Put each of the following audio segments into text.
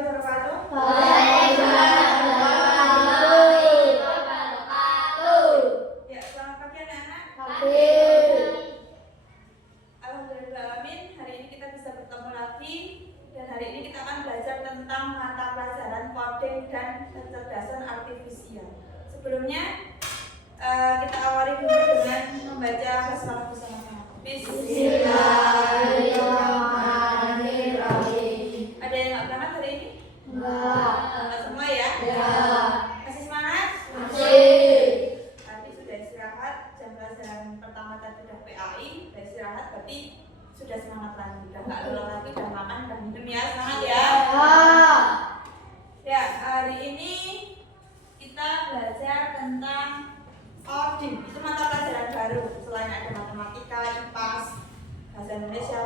wabarakatuh. Waalaikumsalam warahmatullahi wabarakatuh. Ya, selamat pagi anak-anak. Pagi. Alhamdulillahirrahmanirrahim. Hari ini kita bisa bertemu lagi dan hari ini kita akan belajar tentang mata pelajaran coding dan kecerdasan artifisial. Sebelumnya kita awali dulu dengan membaca basmalah bersama-sama. Bismillahirrahmanirrahim. Ada yang nggak berangkat hari ini? Enggak. Nggak semua ya? Ya. Masih semangat? Masih. Tadi sudah istirahat, jam pelajaran pertama tadi udah PAI, udah istirahat, berarti sudah semangat lagi, udah nggak lelah lagi, udah makan, udah minum ya, semangat ya. Ya, hari ini kita belajar tentang coding. Itu mata pelajaran baru, selain ada matematika, IPAS, bahasa Indonesia,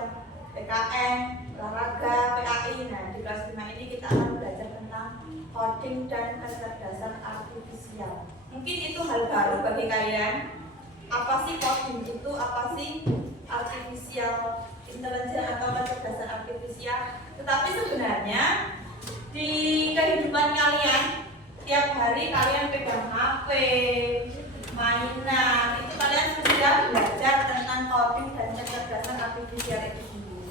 PKN, olahraga, PAI. Nah, di kelas 5 ini kita akan belajar tentang coding dan kecerdasan artifisial. Mungkin itu hal baru bagi kalian. Apa sih coding itu? Apa sih artificial intelligence atau kecerdasan artifisial? Tetapi sebenarnya di kehidupan kalian tiap hari kalian pegang HP, mainan, itu kalian sudah belajar tentang coding dan kecerdasan artifisial itu sendiri.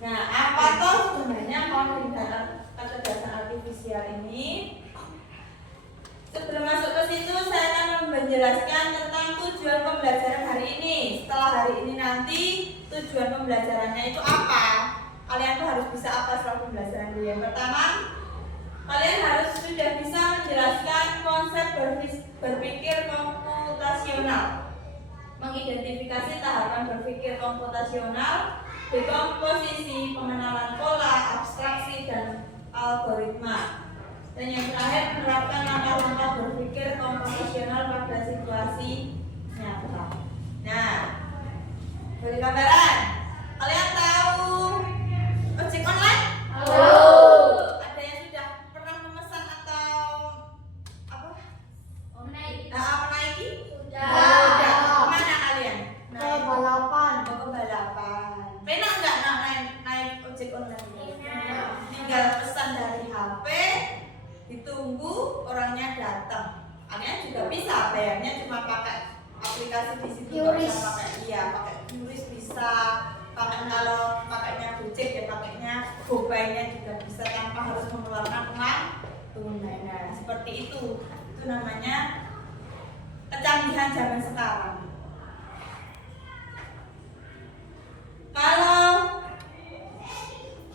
Nah, apa tuh sebenarnya coding dan kecerdasan artifisial ini? Sebelum masuk ke situ, saya akan menjelaskan tentang tujuan pembelajaran hari ini. Setelah hari ini nanti, tujuan pembelajarannya itu apa? Kalian tuh harus bisa apa setelah pembelajaran dulu. Yang pertama, kalian harus sudah bisa menjelaskan konsep berpikir komputasional, mengidentifikasi tahapan berpikir komputasional, dekomposisi, pengenalan pola, abstraksi, dan algoritma. Dan yang terakhir, menerapkan langkah-langkah berpikir komputasional pada situasi nyata. Nah, beri gambaran. Kalian tahu ojek online? Ada yang sudah pernah memesan atau apa? Menaiki? Sudah. Kemana kalian? Naik. Balapan. Ke balapan. Enak nggak naik ojek online? Tinggal pesan dari HP, ditunggu orangnya datang. Kalian juga bisa bayarnya cuma pakai aplikasi di situ. QRIS. Bisa pakai QRIS, bisa pakai, kalau pakainya Gojek ya pakainya GoPay-nya juga bisa tanpa harus mengeluarkan uang tunai. Nah, seperti itu. Itu namanya kecanggihan zaman sekarang. Kalau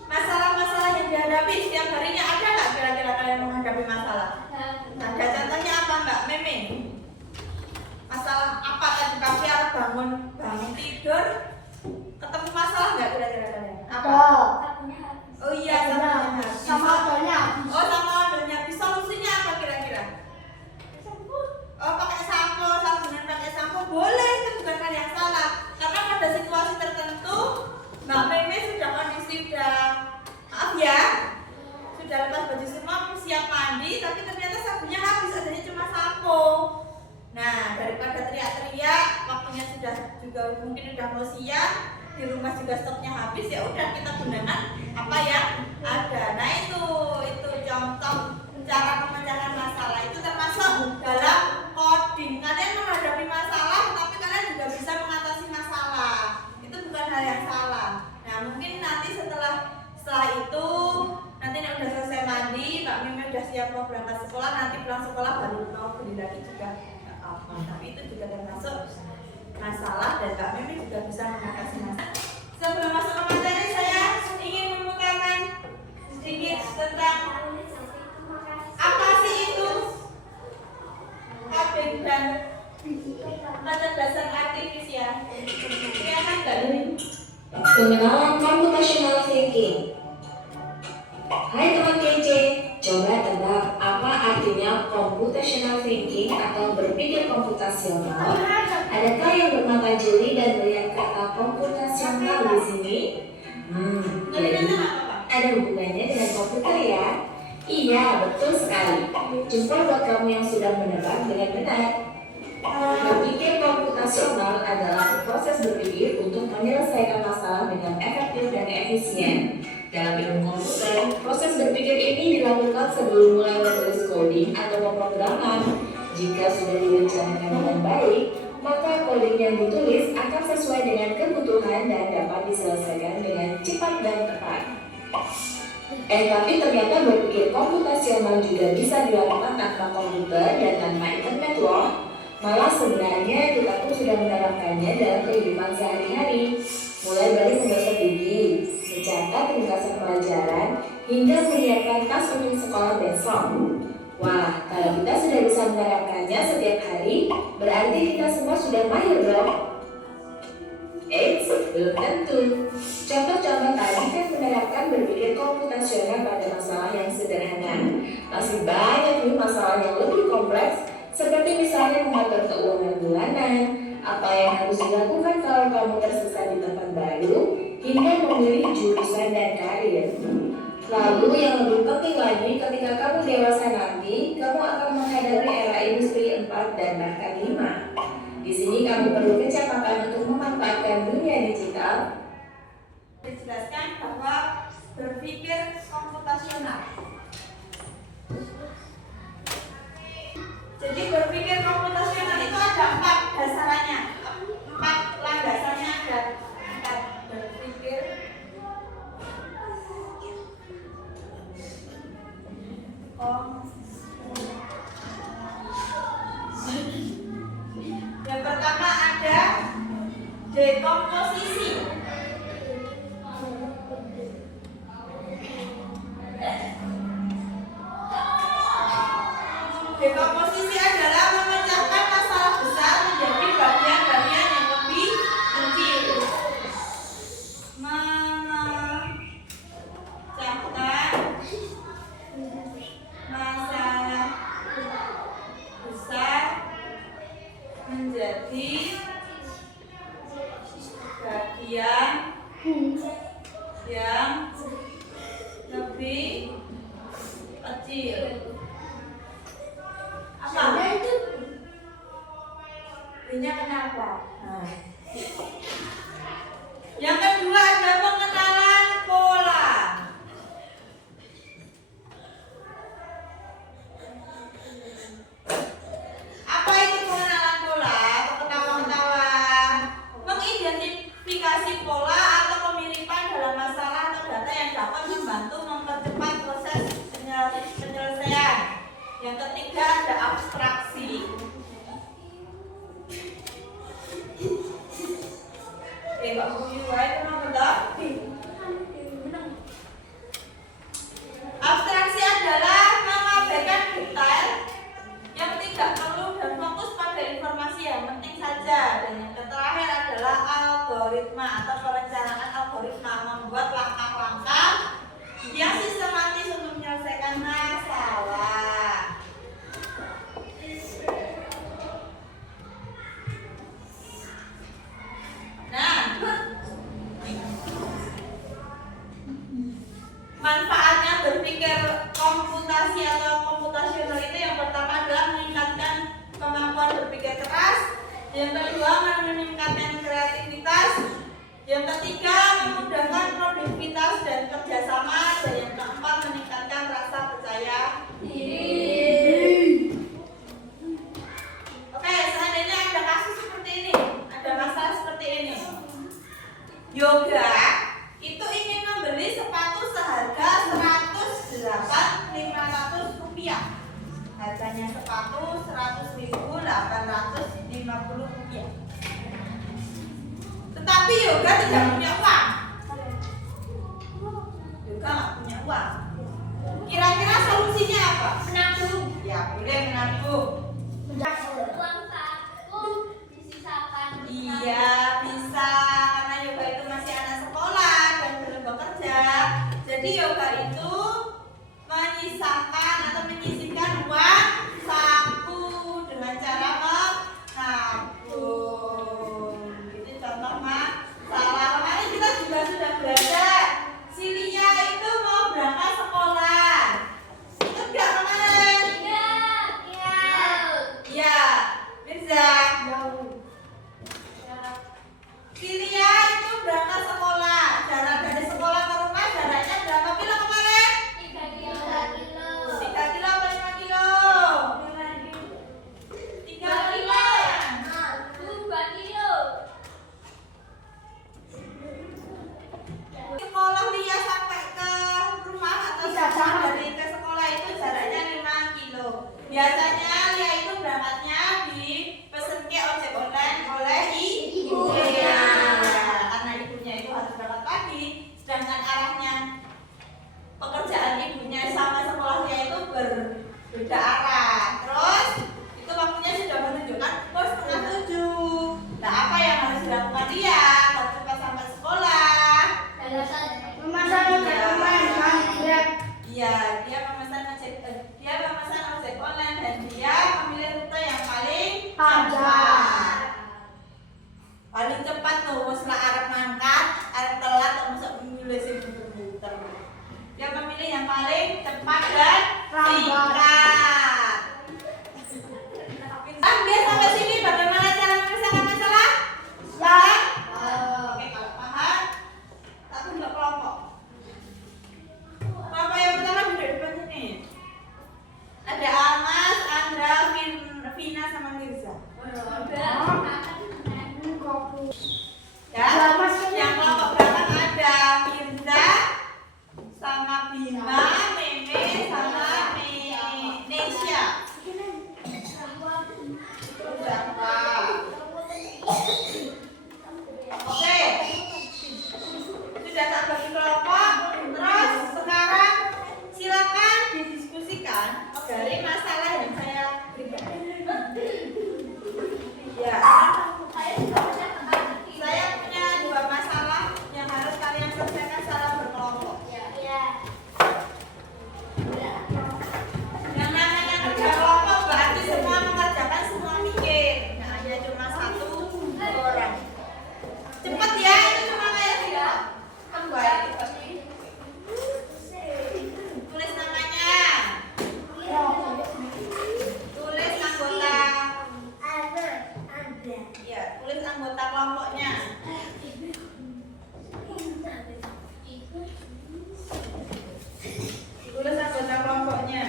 masalah-masalah yang dihadapi setiap harinya, ada nggak kira-kira kalian menghadapi masalah? Ada contohnya apa Mbak Meme? Masalah apa tadi pagi bangun tidur ketemu masalah nggak kira-kira kalian? Apa? Oh iya, sama adanya. Oh, sama adanya. Solusinya apa kira-kira? Oh, pakai sampo, sabunan pakai sampo boleh, itu bukan hal yang salah. Karena pada situasi tertentu Mbak Meme sudah kondisi maaf ya, sudah lepas baju semua, siap mandi, tapi ternyata sabunnya habis, adanya cuma sampo. Nah, daripada teriak-teriak, waktunya sudah juga mungkin udah mau siang, di rumah juga stoknya habis, ya udah kita gunakan apa yang ada. Nah, itu contoh cara pemecahan masalah. Itu termasuk dalam coding. Kalian menghadapi masalah, tapi kalian juga bisa mengatasi masalah. Itu bukan hal yang salah. Nah, mungkin nanti setelah itu nanti udah selesai mandi, Mbak Mimi udah siap mau berangkat sekolah, nanti pulang sekolah baru mau beli lagi juga nggak apa-apa. Tapi itu juga termasuk masalah dan Mbak Mimi juga bisa mengatasi masalah. Sebelum masuk ke materi, saya ingin memutarkan sedikit tentang apa sih itu coding dan kecerdasan artifisial. Kelihatan nggak ini? Pengenalan computational thinking. Hai teman KC, coba tebak apa artinya computational thinking atau berpikir komputasional? Adakah yang bermata jeli dan melihat kata komputasional di sini? Jadi ada hubungannya dengan komputer ya? Iya, betul sekali. Jempol buat kamu yang sudah menebak dengan benar. Berpikir komputasional adalah proses berpikir untuk menyelesaikan masalah dengan efektif dan efisien. Dalam ilmu komputer, proses berpikir ini dilakukan sebelum mulai menulis coding atau pemrograman. Jika sudah direncanakan dengan baik, maka coding yang ditulis akan sesuai dengan kebutuhan dan dapat diselesaikan dengan cepat dan tepat. Tapi ternyata berpikir komputasional juga bisa dilakukan tanpa komputer dan tanpa internet loh. Malah sebenarnya kita pun sudah menerapkannya dalam kehidupan sehari-hari, mulai dari menggosok gigi, mencatat ringkasan pelajaran, hingga menyiapkan tas untuk sekolah besok. Wah, kalau kita sudah bisa menerapkannya setiap hari, berarti kita semua sudah mahir dong. Belum tentu. Contoh-contoh tadi kan menerapkan berpikir komputasional pada masalah yang sederhana. Masih banyak nih masalah yang lebih kompleks, seperti misalnya mengatur keuangan bulanan, apa yang harus dilakukan kalau kamu tersesat di tempat baru, hingga memilih jurusan dan karir. Lalu yang lebih penting lagi, ketika kamu dewasa nanti, kamu akan menghadapi era industri 4 dan bahkan 5. Di sini kamu perlu kecepatan untuk memanfaatkan dunia digital. Dijelaskan bahwa berpikir komputasional. Jadi berpikir komputasional itu ada 4 dasarannya, 4 landasannya ada 4 berpikir. Yang pertama ada dekomposisi. Dekomposisi adalah memecahkan masalah besar menjadi bagian-bagian yang lebih kecil. Memecahkan masalah besar menjadi bagian yang lebih kecil. Apa? Ini kenapa? Yang kedua ada pengenalan pola. Apa itu pengenalan pola? Ketawa-ketawa. Mengidentifikasi pola atau kemiripan dalam masalah atau data yang dapat membantu mempercepat proses penyelesaian. Yang ketiga ada abstraksi. Pak Budi itu betul. Abstraksi adalah mengabaikan detail yang tidak perlu dan fokus pada informasi yang penting saja. Dan yang terakhir adalah algoritma atau perencanaan algoritma, membuat langkah-langkah yang sistematis untuk menyelesaikan masalah. Nah, manfaatnya berpikir komputasi atau komputasional itu yang pertama adalah meningkatkan kemampuan berpikir keras, yang kedua meningkatkan kreativitas, yang ketiga memudahkan produktivitas dan kerjasama, dan yang keempat meningkatkan rasa percaya diri. Oke, seandainya ada kasus seperti ini, ada masalah seperti ini. Yoga itu ingin membeli sepatu seharga 108.500 rupiah. Harganya sepatu 100.850 rupiah. Tetapi Yoga tidak punya uang. Yoga nggak punya uang. Kira-kira solusinya apa? Menabung. Ya, boleh menabung. Uang saku disisakan. Iya, bisa, karena Yoga itu masih anak sekolah dan belum bekerja. Jadi Yoga itu menyisakan atau menyisihkan uang saku dengan cara menabung. Itu contoh masalah. Kemarin kita juga sudah belajar. Si Lia itu mau berangkat sekolah. Ingat nggak kemarin? Iya, Mirza. Si Lia itu berangkat sekolah. Jarak dari sekolah ke rumah jaraknya beda arah. Terus itu waktunya sudah menunjukkan pukul 6:30. Nah, apa yang harus dilakukan dia? Harus cepat sampai sekolah. Memasang dokumen dan grab. Iya, dia memesan ojek online dan dia memilih rute yang paling cepat. Paling cepat tuh, setelah arep mangkat, arep telat, masuk memilih sing muter-muter. Dia memilih yang paling cepat dan singkat. Dia sampai sini bagaimana cara menyelesaikan masalah? Ya. Oke, kalau paham, satu untuk kelompok. Kelompok yang pertama duduk di depan sini. Ada Almas, Andra, Vina, sama Mirza. Ya, yang kelompok belakang ada Mirza, sama Bima, Meme, sama Nesya. Oke, sudah tak bagi kelompok. Terus sekarang silakan didiskusikan dari masalah yang saya berikan. Ya, saya punya 2 masalah yang harus kalian selesaikan secara berkelompok. Yang namanya kerja kelompok berarti semua mengerjakan, semua mikir. Nah, hanya cuma 1 orang. Cepat ya, itu cuma kayak gitu. Baik, cepat. Tulis namanya. Tulis anggota. Ya, tulis anggota kelompoknya. Tulis anggota kelompoknya.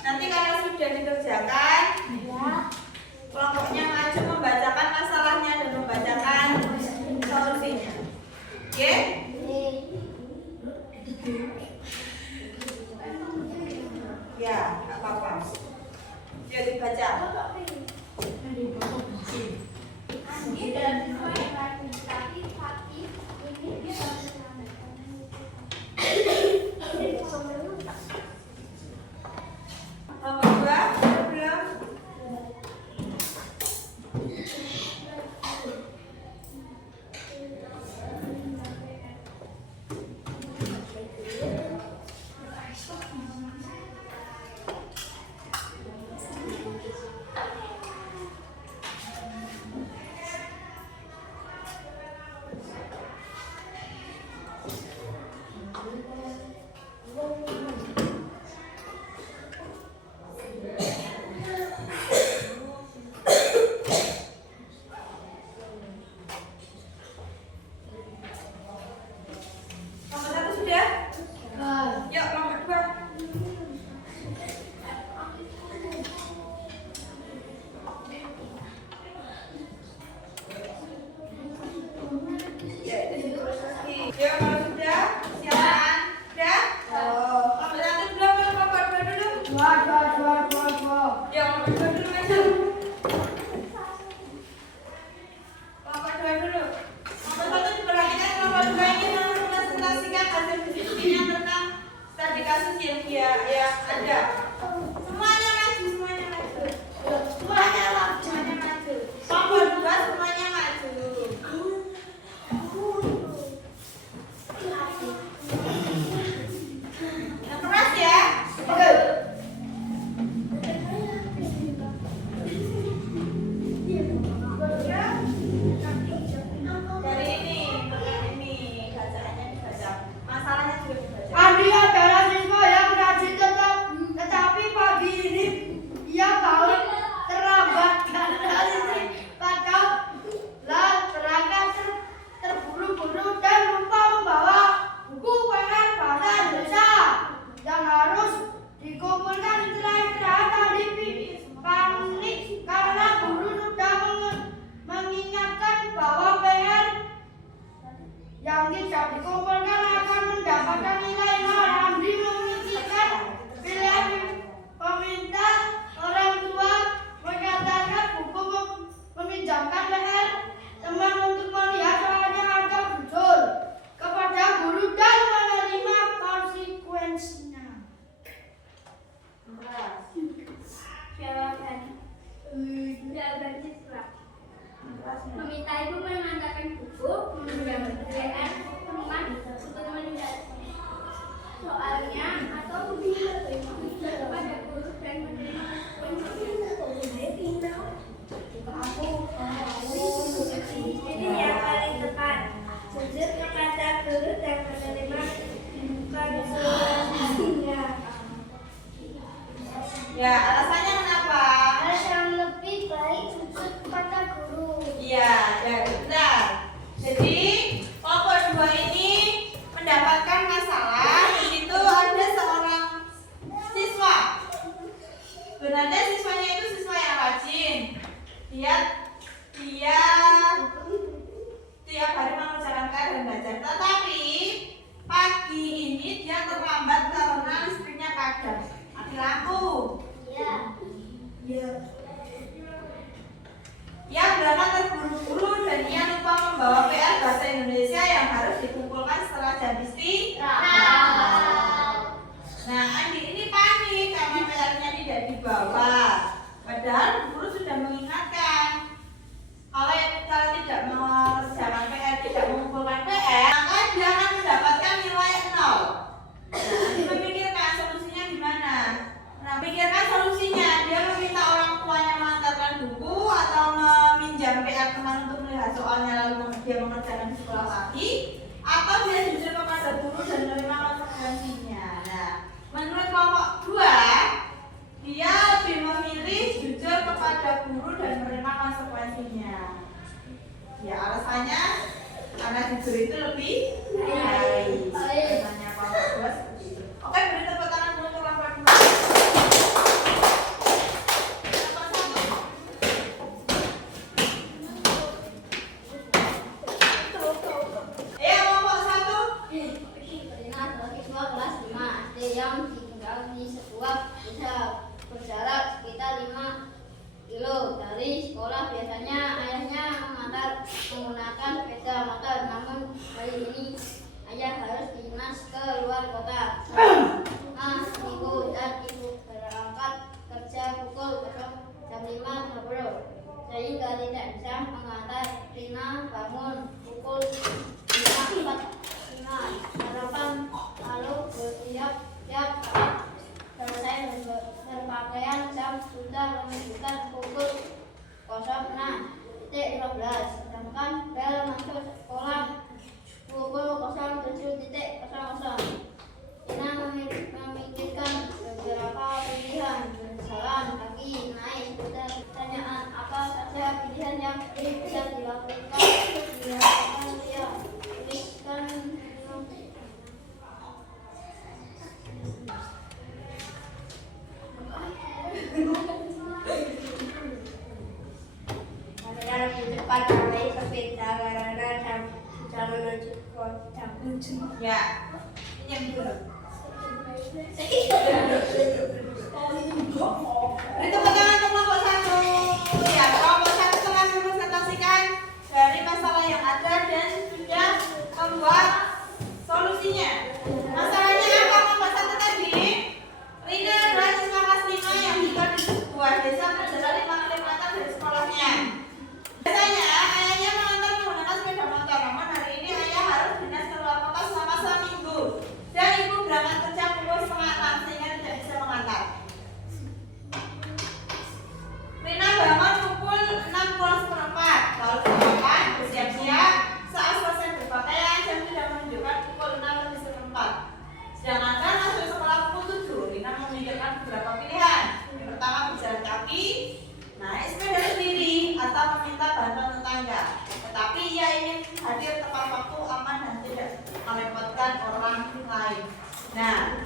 Nanti kalau sudah dikerjakan, kelompoknya maju membacakan masalahnya dan membacakan solusinya. Oke? Ya, nggak apa-apa. Ya, dibaca. Nomor 2, belum? Nomor 1 sudah? Yuk, nomor 2. Ya, itu ditulis lagi. Yuk, kalau sudah, silakan. Sudah? Nomor 1 belum, nomor 2 dulu. Ya, nomor 2 dulu aja. Nomor 2 dulu. Nomor 1 diperhatikan, nomor 2 ini mempresentasikan hasil diskusinya tentang studi kasus yang dia ada. Semuanya maju, semuanya maju. Semuanya maju. Nomor 2 semuanya maju. Ya, alasannya kenapa? Yang lebih baik sujud pada guru. Iya, ya benar. Jadi kelompok 2 ini mendapatkan masalah. Di situ ada seorang siswa. Sebenarnya siswanya itu siswa yang rajin. Dia tiap hari mengerjakan PR dan belajar. Tetapi pagi ini dia terlambat karena listriknya padam, mati lampu. Iya. Ia berangkat terburu-buru dan ia lupa membawa PR bahasa Indonesia yang harus dikumpulkan setelah jam istirahat. Nah, Andi ini panik karena PR-nya tidak dibawa. Padahal guru sudah mengingatkan kalau tidak mengerjakan PR, tidak mengumpulkan PR, maka dia akan mendapatkan nilai 0. Nah, Andi memikirkan solusinya gimana? Nah, pikirkan solusinya. Dia meminta orang tuanya mengantarkan buku atau meminjam PR teman untuk melihat soalnya lalu dia mengerjakan di sekolah lagi, atau dia jujur kepada guru dan menerima konsekuensinya. Nah, menurut kelompok 2, dia lebih memilih jujur kepada guru dan menerima konsekuensinya. Ya, alasannya karena jujur itu lebih baik. Alasannya kelompok 2 seperti itu. Oke, beri tepuk tangan dulu untuk kelompok 2. Yang tinggal di sebuah desa berjarak sekitar 5 kilo dari sekolah. Biasanya ayahnya mengantar menggunakan sepeda motor, namun kali ini ayah harus dinas ke luar kota selama seminggu dan ibu berangkat kerja pukul jam 5.30 sehingga tidak bisa mengantar Rina bangun pukul 5.45 sarapan lalu bersiap saat selesai berpakaian jam sudah menunjukkan pukul 06.15, sedangkan bel masuk sekolah pukul 07.00. Ina memikirkan beberapa pilihan, berjalan kaki, naik sepeda. Pertanyaan, apa saja pilihan yang bisa dilakukan? Dia tuliskan. Lebih cepat naik sepeda karena bisa menuju kota. Ya, ini yang dulu. Beri tepuk tangan untuk kelompok 1. Ya, kelompok 1 telah merepresentasikan dari masalah yang ada dan sudah membuat solusinya. Masalahnya apa kelompok 1 tadi? Rina adalah siswa kelas 5 yang tinggal di sebuah desa berjarak 5 km dari sekolahnya. Biasanya ayahnya mengantar menggunakan sepeda motor, namun hari ini ayah harus dinas keluar kota selama seminggu dan ibu berangkat kerja pukul 5:30 sehingga tidak bisa mengantar. Rina bangun pukul 6:04, lalu sarapan, bersiap-siap. Saat selesai berpakaian, jam sudah menunjukkan pukul 6:04. Sedangkan masuk sekolah pukul 7. Rina memikirkan beberapa pilihan. Yang pertama, berjalan kaki, naik sepeda sendiri, atau meminta bantuan tetangga. Tetapi ia ingin hadir tepat waktu, aman dan tidak merepotkan orang lain. Nah,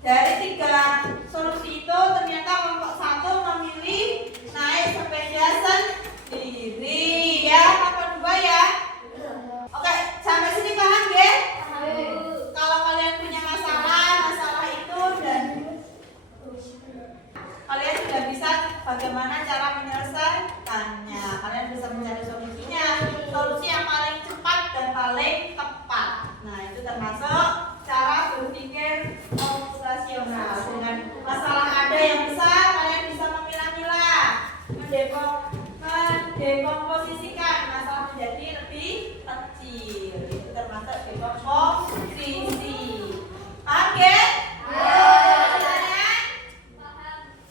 dari 3 solusi itu ternyata kelompok 1 memilih naik sepeda sendiri. Ya, kelompok 2 ya. Oke, sampai sini paham ya? Kalau kalian punya masalah itu dan kalian sudah bisa bagaimana cara menyelesaikannya. Kalian bisa mencari solusinya, solusi yang paling cepat dan paling tepat. Nah, itu termasuk cara berpikir komputasional. Dengan masalah ada yang besar, kalian bisa memilah-milah, mendekomposisikan masalah menjadi lebih kecil. Itu termasuk dekomposisi. Paham ya?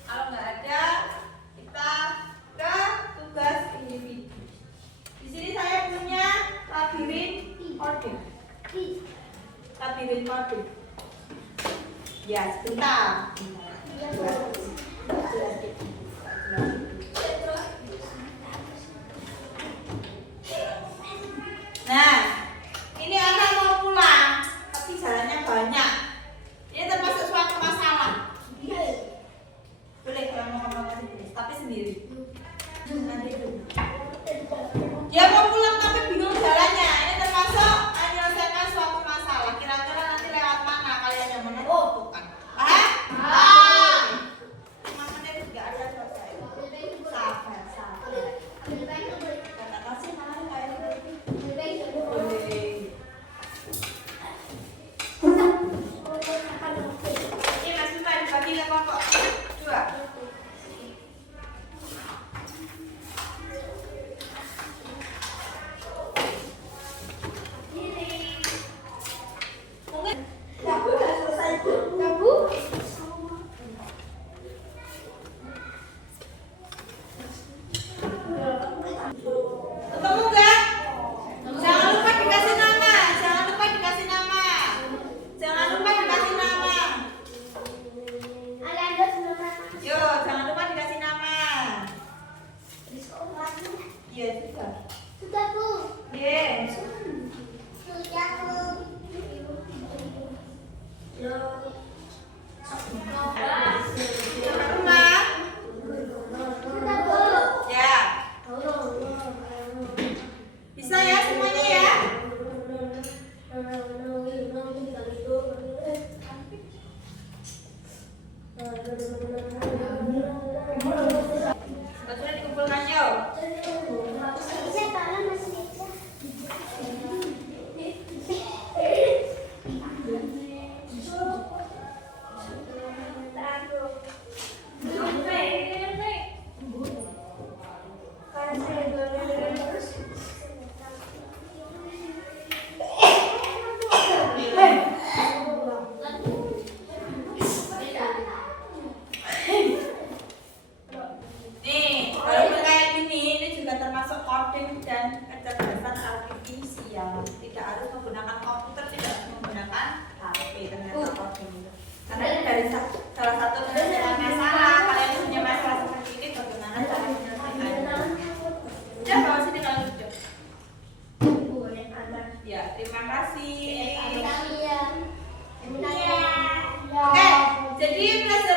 Kalau nggak ada, kita ke tugas individu. Di sini saya punya labirin kode. Labirin kode. Ya, sebentar. Nah, ini anak mau pulang, tapi jalannya banyak. Ini termasuk suatu masalah. Boleh kalau mau ngomong sendiri, tapi sendiri. Nanti dulu. Dia mau pulang tapi bingung jalannya. Ini termasuk menyelesaikan suatu masalah. Kira-kira nanti lewat mana kalian yang menentukan? Paham? 5 menit juga ada selesai. Sabar, sabar. Kata kasih mana kayak boleh. Ini Mas Bima dibagi ke kelompok 2. Ketemu enggak? Jangan lupa dikasih nama. Jangan lupa dikasih nama. Jangan lupa dikasih nama. Yo, jangan lupa dikasih nama. Iya juga. Yes. Rumah. Ya. Bisa ya semuanya ya? Betul dikumpulkan yuk. Nih, walaupun kayak gini, ini juga termasuk coding dan kecerdasan artifisial. Tidak harus menggunakan komputer, tidak harus menggunakan HP ternyata coding itu. Karena ini dari salah satu penyelesaian masalah. Kalian punya masalah seperti ini, bagaimana cara menyelesaikannya? Udah bawa sini kalau sudah. Ya, terima kasih. Oke, jadi pelajaran